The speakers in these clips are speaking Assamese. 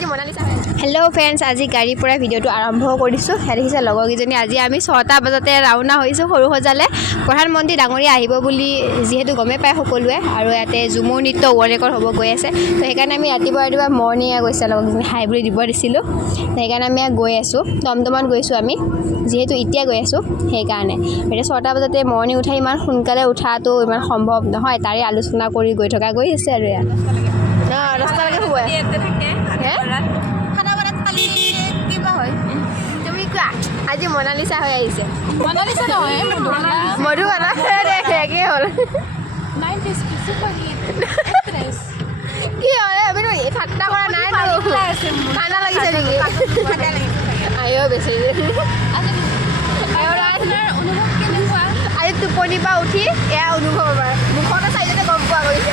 हेलो फ्रेंड्स आज गाड़ी पर भिडिओ आरम्भ कर देखिसे लगरकजनी आज आम 6टा बजाते राउना सरुसजाले प्रधानमंत्री डांगरिया जीतु गमे पाए सकलोए और इते झुमुर नृत्य वर्ल्ड रेकर्ड हम गई आसे तो সেইকাৰণে আমি ৰাতিপুৱা মৰ্ণিং গৈছে লগৰজনী হাই বুলি দিব দিছিলোঁ সেইকাৰণে আমি গৈ আছোঁ টমটমত গৈছোঁ আমি যেহেতু এতিয়া গৈ আছোঁ সেইকাৰণে এতিয়া 6টা বজাতে মৰ্ণিং উঠাই ইমান সোনকালে উঠাটো ইমান সম্ভৱ নহয় তাৰে আলোচনা কৰি গৈ থকা গৈ আছে আৰু ইয়াত ৰাস্তালৈকে শুৱে তুমি কোৱা আজি মনালিসা হৈ আহিছে মনালিসা নহয় মধু একে হ'ল কি হয় আমি ঠাট্টা কৰা নাই ঠাণ্ডা লাগিছে নেকি আয়ো বেছি আজি টোপনিৰ পৰা উঠি এয়া অনুভৱ আমাৰ মুখতে চাইজতে গম পোৱা গৈছে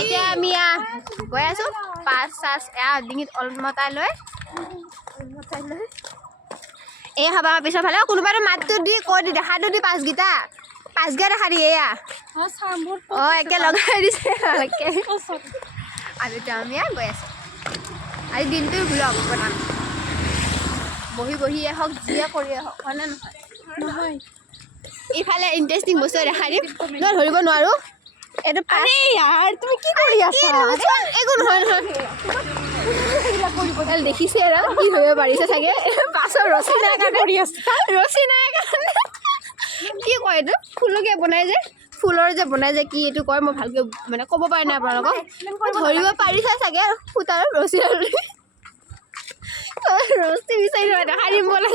এতিয়া আমি গৈ আছো পাঁচ চাচ ডিঙিত অলমতাই লৈ এই খাবা পিছৰ ফালে কোনোবাই মাতটো দি কৈ দি দেখাটো দি পাঁচগিটা দেখা দি এয়া একে লগাই দিছে আৰু এতিয়া আমি গৈ আছো আজি দিনটো ভ্লগ বনাম বহি বহিয়ে হওক যিয়ে কৰিয়ে হওক হয় নে নহয় ইফালে ইণ্টাৰেষ্টিং বস্তু দেখা দিম মই ধৰিব নোৱাৰো এইটো আৰে यार তুমি কি কৰি আছা একো নহয় দেখিছে আৰু কি হৈ পাৰিছে চাগে পাছৰ ৰছী নাই কৰি আছে ৰছী নাই কাৰণে কি কয় এইটো ফুলকে বনাই যে ফুলৰ যে বনাই যে কি এইটো কয় মই ভালকৈ মানে ক'ব পৰা নাই আপোনালোকক ধৰিব পাৰিছে চাগে ফুটাৰ ৰছী ৰছী বিচাৰি দেখা দিম বলে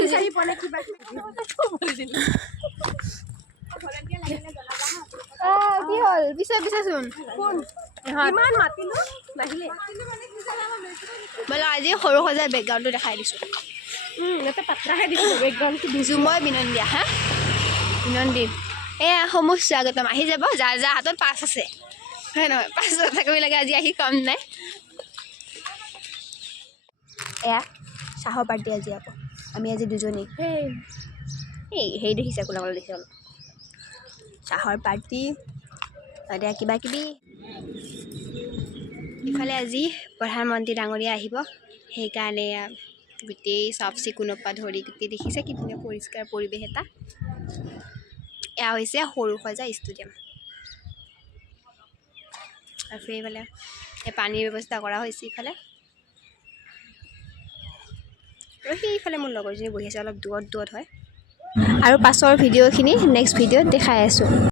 কি হল পিছে চোন ইমান মাতিলো নাহিলে মানে আজি সৰুসজাই বেকগ্ৰাউণ্ডটো দেখাই দিছো এটা পাত্ৰাহে দিছো বেকগ্ৰাউণ্ডটো দিছো মই বিনন্দিয়া হা বিনন্দি এয়া সমূহ স্বাগতম আহি যাব যাৰ যাৰ হাতত পাছ আছে হয় নহয় পাছ থাকিব লাগে আজি আহি কাম নাই এয়া চাহৰ পাৰ্টি আজি আকৌ আমি আজি দুজনী সেই দেখিছে কোলা কোলা দেখিছে অলপ চাহৰ পাৰ্টি এতিয়া কিবা কিবি ইফালে আজি প্ৰধানমন্ত্ৰী ডাঙৰীয়া আহিব সেইকাৰণে গোটেই চাফ চিকুণৰ পৰা ধৰি গোটেই দেখিছে কি ধুনীয়া পৰিষ্কাৰ পৰিৱেশ এটা এয়া হৈছে সৰুসজাই ষ্টেডিয়াম আৰু সেইফালে পানীৰ ব্যৱস্থা কৰা হৈছে ইফালে আৰু সেইফালে মোৰ লগৰজনী বহি আছে অলপ দূৰত হয় আৰু পাছৰ ভিডিঅ'খিনি নেক্সট ভিডিঅ'ত দেখাই আছোঁ